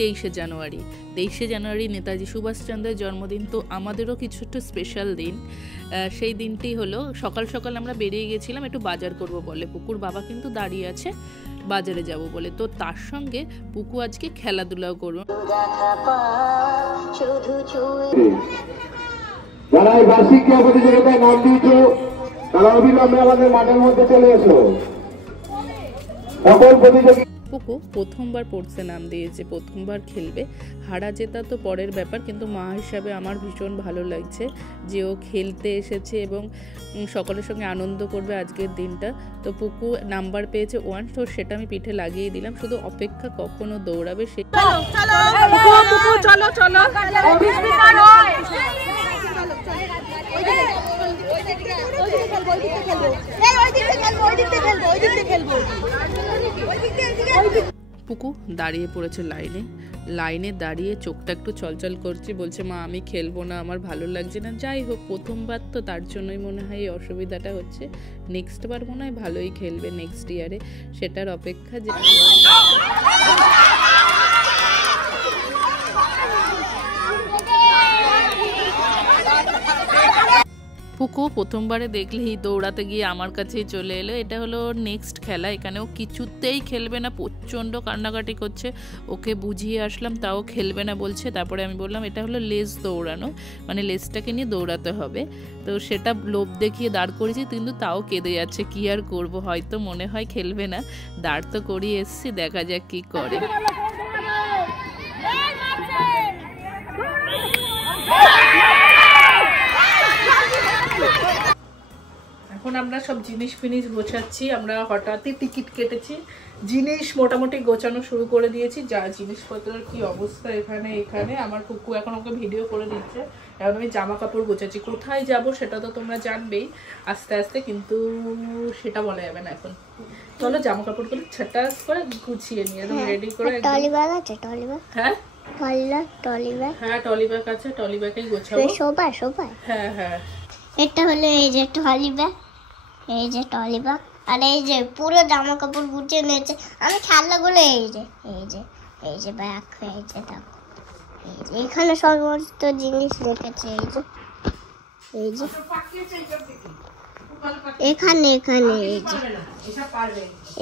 23শে জানুয়ারি। 23শে জানুয়ারি নেতাজি সুভাষচন্দ্রের জন্মদিন, তো আমাদেরও কিছু একটা স্পেশাল দিন। সেই দিনটি হলো সকাল সকাল আমরা বেরিয়ে গেছিলাম একটু বাজার করব বলে। পুকুর বাবা কিন্তু দাঁড়িয়ে আছে বাজারে যাব বলে, তো তার সঙ্গে পুকু আজকে খেলাধুলাও করবে। যারা এই বার্ষিক ক্রীড়া প্রতিযোগিতায় নাম দিয়েছো তারা অবিলম্বে আমাদের মাঠের মধ্যে চলে এসো। সকল প্রতিযোগী পুকু প্রথমবার স্পোর্টসে নাম দিয়েছে, প্রথমবার খেলবে। হারা জেতা তো পরের ব্যাপার, কিন্তু মা হিসাবে আমার ভীষণ ভালো লাগছে যে ও খেলতে এসেছে এবং সকলের সঙ্গে আনন্দ করবে আজকের দিনটা। তো পুকু নাম্বার পেয়েছে 1, তো সেটা আমি পিঠে লাগিয়ে দিলাম, শুধু অপেক্ষা কখনো দৌড়াবে সে। পুকু দাঁড়িয়ে পড়েছে লাইনে দাঁড়িয়ে চোখটা একটু চলচল করছে, বলছে মা আমি খেলবো না, আমার ভালো লাগছে না। যাই হোক প্রথমবার তো তার জন্যই মনে হয় এই অসুবিধাটা হচ্ছে। নেক্সট বার মনে হয় ভালোই খেলবে, নেক্সট ইয়ারে, সেটার অপেক্ষা। যে পুকু প্রথমবারে দেখলেই দৌড়াতে গিয়ে আমার কাছেই চলে এলো। এটা হলো নেক্সট খেলা, এখানেও কিছুতেই খেলবে না, প্রচণ্ড কান্নাকাটি করছে। ওকে বুঝিয়ে আসলাম তাও খেলবে না বলছে। তারপরে আমি বললাম এটা হলো লেজ দৌড়ানো, মানে লেজটাকে নিয়ে দৌড়াতে হবে। তো সেটা লোভ দেখিয়ে দাঁড় করেছি, কিন্তু তাও কেঁদে যাচ্ছে। কি আর করবো, হয়তো মনে হয় খেলবে না, দাঁড় তো করিয়ে এসছি, দেখা যাক কি করে। এখন আমরা সব জিনিস ফিনিস গোছাচ্ছি। আমরা হঠাৎই টিকিট কেটেছি, জিনিস মোটামুটি গোছানো শুরু করে দিয়েছি। যা জিনিসপত্রের কি অবস্থা এখানে আমার কুকু এখন ওকে ভিডিও করে দিচ্ছে। এখন আমি জামা কাপড় গোছাচ্ছি, কোথায় যাব সেটা তো তোমরা জানবেই আস্তে আস্তে, কিন্তু সেটা বলা যাবে না এখন। চলো জামা কাপড়গুলো ছাটাস করে গুছিয়ে নিয়ে একদম রেডি করে। টলি ব্যাগ আছে, টলি ব্যাগ। হ্যাঁ টলি ব্যাগ, হ্যাঁ টলি ব্যাগ আছে, টলি ব্যাগেই গোছাবো। সবাই হ্যাঁ হ্যাঁ, এটা হলো এই যে টলি ব্যাগ, এই যে টলি ব্যাগ, আর এই যে পুরো জামা কাপড় গুছিয়ে নিয়েছে। আমি খেলনাগুলো এই যে ব্যাগ, এই যে দেখো, এই যে এখানে সমস্ত জিনিস রেখেছে। এই যে এখানে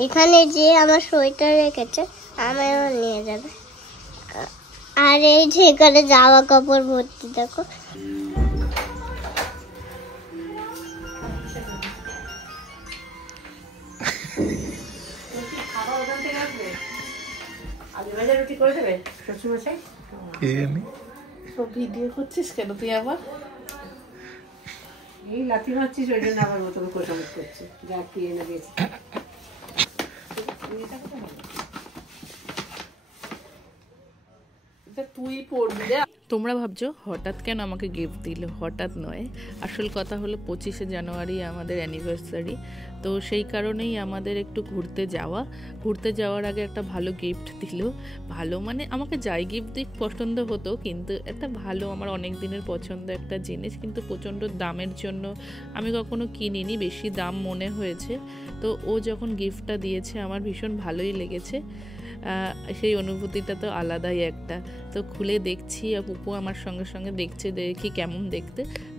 এখানে যে আমার সোয়েটার রেখেছে, আমারও নিয়ে যাবে। আর এই যে এখানে জামা কাপড় ভর্তি, দেখো। ভিডিও করছিস কেন তুই? আমার এই লাথি মারছিস, ওই জন্য আমার মতো কোষামত করছে। যা কি এনে দিয়েছি তুই পড়বি রে। তোমরা ভাবছো হঠাৎ কেন আমাকে গিফট দিল? হঠাৎ নয়, আসল কথা হলো 25শে জানুয়ারি আমাদের অ্যানিভার্সারি। তো সেই কারণেই আমাদের একটু ঘুরতে যাওয়ার আগে একটা ভালো গিফট দিল। ভালো মানে আমাকে যাই গিফট দিক পছন্দ হতো, কিন্তু একটা ভালো আমার অনেক দিনের পছন্দ একটা জিনিস, কিন্তু প্রচণ্ড দামের জন্য আমি কখনো কিনিনি, বেশি দাম মনে হয়েছে। তো ও যখন গিফটটা দিয়েছে আমার ভীষণ ভালোই লেগেছে। সেই অনুভূতিটা তো আলাদাই একটা। তো খুলে দেখছি, আর পুপু আমার সঙ্গে সঙ্গে দেখছে, দেখি কেমন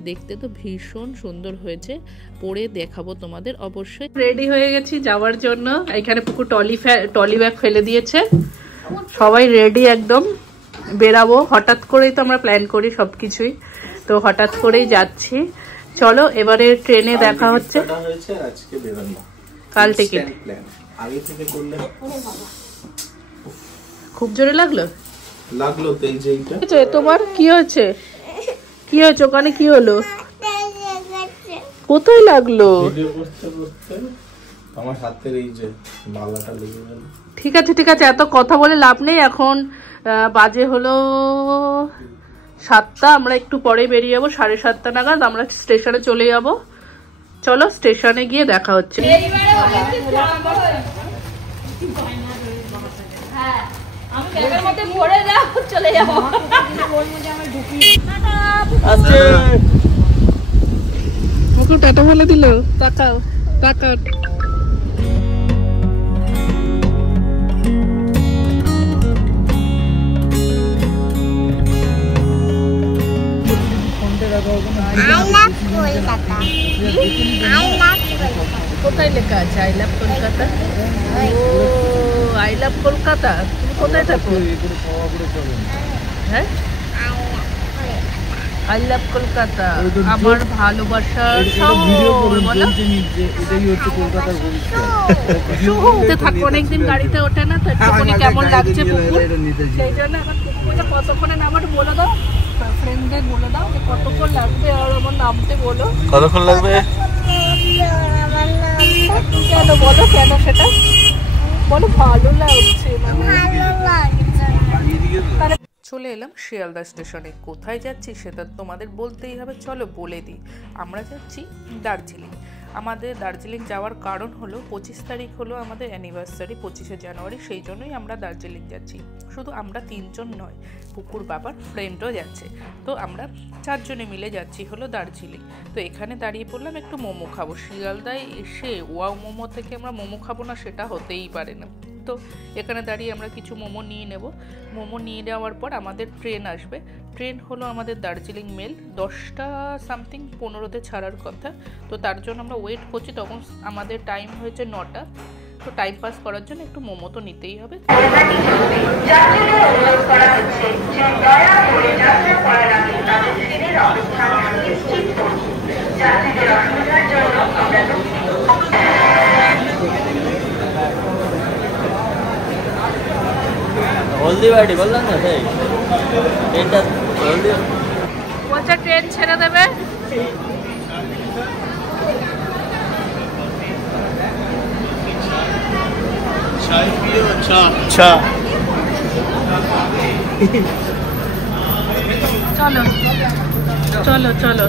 দেখতে তো ভীষণ সুন্দর হয়েছে। পরে দেখাবো তোমাদের অবশ্যই। রেডি হয়ে গেছি যাওয়ার জন্য। এখানে পুকু টলি ব্যাগ ফেলে দিয়েছে, সবাই রেডি একদম বেরাবো। হঠাৎ করেই তো আমরা প্ল্যান করি সবকিছুই, তো হঠাৎ করেই যাচ্ছি। চলো এবারে ট্রেনে দেখা হচ্ছে। কাল টিকিট আগে থেকে করলে খুব জোরে লাগলো তো এই যে এইটা। তোমার কি হয়েছে ওখানে? কি হলো? কোথায় লাগলো? ভিডিও করতে আমার হাতের এই যে মালাটা লেগে গেল। ঠিক আছে, এত কথা বলে লাভ নেই। এখন বাজে হলো 7টা, আমরা একটু পরে বেরিয়ে যাবো, 7:30 নাগাদ আমরা স্টেশনে চলে যাব। চলো স্টেশনে গিয়ে দেখা হচ্ছে। টাটা বলে দিল, তাকাও। কোথায় লেখা আছে আই লাভ কলকাতা? ও আই লাভ কলকাতা। তুমি কোথায় থাকো? হ্যাঁ, আই লাভ কলকাতা, আমার ভালোবাসার থাকো। অনেকদিন গাড়িতে ওঠে না তো, একটুখানি কেমন লাগছে পুকুর, সেই জন্য এখন পুকুরটা কতক্ষণে নামার বলে দাও, ফ্রেন্ডদের বলে দাও যে কতক্ষণ লাগবে আর আমার নামতে বলো। কতক্ষণ লাগবে কেন বলো, কেন সেটা বলো। ভালো লাগছে। চলে এলাম শিয়ালদা স্টেশনে। কোথায় যাচ্ছি সেটা তোমাদের বলতেই হবে, চলো বলে দিই। আমরা যাচ্ছি দার্জিলিং। আমাদের দার্জিলিং যাওয়ার কারণ হলো 25 তারিখ হলো আমাদের অ্যানিভার্সারি, 25শে জানুয়ারি, সেই জন্যই আমরা দার্জিলিং যাচ্ছি। শুধু আমরা 3 জন নয়, পুকুর বাবার ফ্রেন্ডও যাচ্ছে। তো আমরা 4 জনে মিলে যাচ্ছি হলো দার্জিলিং। তো এখানে দাঁড়িয়ে পড়লাম একটু মোমো খাবো। শিয়ালদায় এসে ওয়াও মোমো থেকে আমরা মোমো খাবো না সেটা হতেই পারে না। তো এখানে দাঁড়িয়ে আমরা কিছু মোমো নিয়ে নেব। মোমো নিয়ে নেওয়ার পর আমাদের ট্রেন আসবে। ট্রেন হলো আমাদের দার্জিলিং মেল, 10টা সামথিং 15তে ছাড়ার কথা। তো তার জন্য আমরা ওয়েট করছি। তখন আমাদের টাইম হয়েছে 9টা। তো টাইম পাস করার জন্য একটু মোমো তো নিতেই হবে। হলদিবাড়ি বললাম না তাই, ট্রেনটা হলদি বলছে ট্রেন ছেড়ে দেবে। চলো চলো চলো।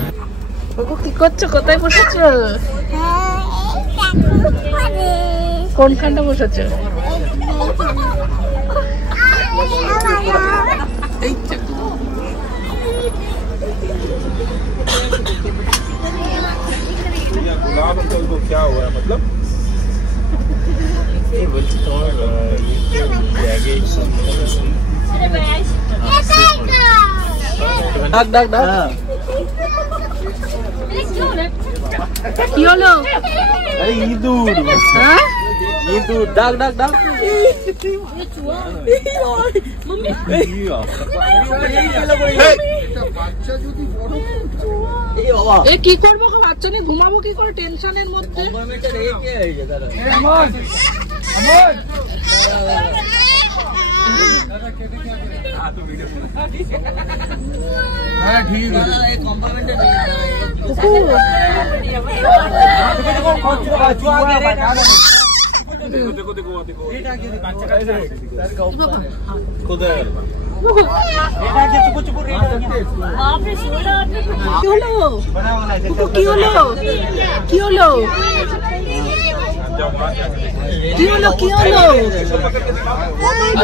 কি করছো, কোথায় বসেছো? কোনখানটা বসেছো? गुलाब अंकल को क्या हुआ है मतलब? बोलছি তোমার ব্যাগে ডাক ডাক ডাক। কি হলো? আরে ইঁদুর। হ্যাঁ ইঁদুর, ডাক ডাক ডাক। এ কি করবো, বাচ্চা নিয়ে ঘুমাবো কি করে টেনশনের মধ্যে?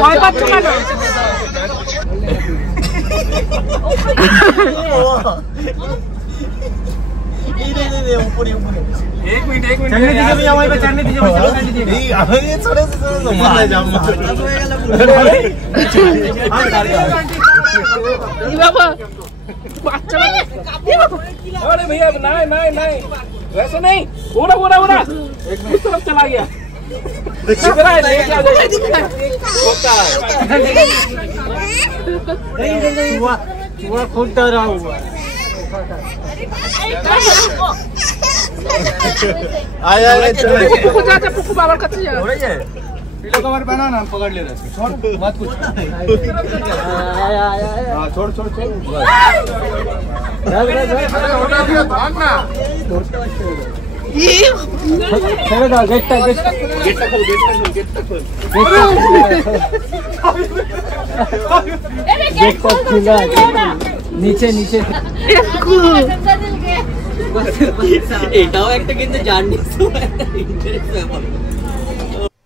ভয় পাচ্ছ কেন? एक मिनट चढ़ने दीजिए भैया, वहीं पे चढ़ने दीजिए। ये छोड़े से मजा जाऊंगा बाबा बच्चा। अरे भैया नहीं नहीं नहीं, वैसे नहीं, पूरा पूरा पूरा इस तरफ चला गया। चूहा खुद डरा हुआ है। बाबर काছে যা। कवर पहना ना, पकड़ ले रहा है। छोड़ मत कुछ। हाँ छोड़ छोड़ छोड़। भागना। चले जाओ, गेट तक खुला। नीचे नीचे এটাও একটা কিন্তু জার্নি।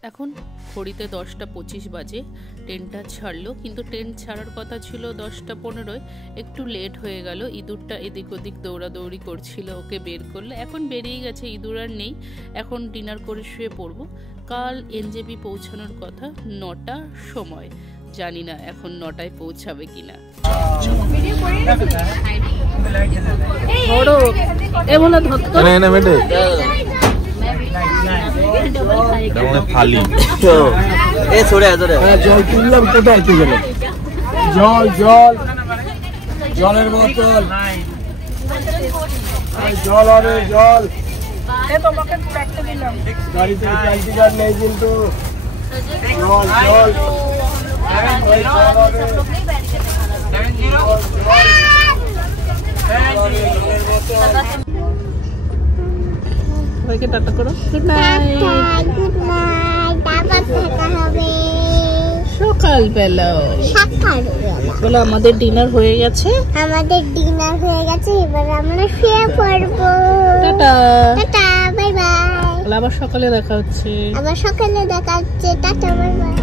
এখন ঘড়িতে 10টা 25 বাজে। ট্রেনটা ছাড়লো, কিন্তু ট্রেন ছাড়ার কথা ছিল 10টা 15। একটু লেট হয়ে গেল। ইঁদুরটা এদিক ওদিক দৌড়াদৌড়ি করছিল, ওকে বের করলো। এখন বেরিয়ে গেছে, ইঁদুর আর নেই। এখন ডিনার করে শুয়ে পড়বো। কাল এনজেপি পৌঁছানোর কথা 9টার সময়। জানি না এখন 9টায় পৌঁছাবে কিনা। এ বলে ধরতো এনে বেটে থালি এ সরে সরে জল তুললাম কোথায় তুই গেলে জল জল জলের বোতল জল হবে জল গাড়িতে ক্যান্টি কার্ড নেই কিন্তু জল জল সবাইকে টাটা করো গুড নাইট গুড নাইট আবার দেখা হবে সকালবেলা সকালবেলা বলো আমাদের ডিনার হয়ে গেছে আমাদের ডিনার হয়ে গেছে এবার আমরা শুয়ে পড়বো টাটা টাটা বাই বাই আবার সকালে দেখা হচ্ছে আবার সকালে দেখা হচ্ছে টাটা বাই বাই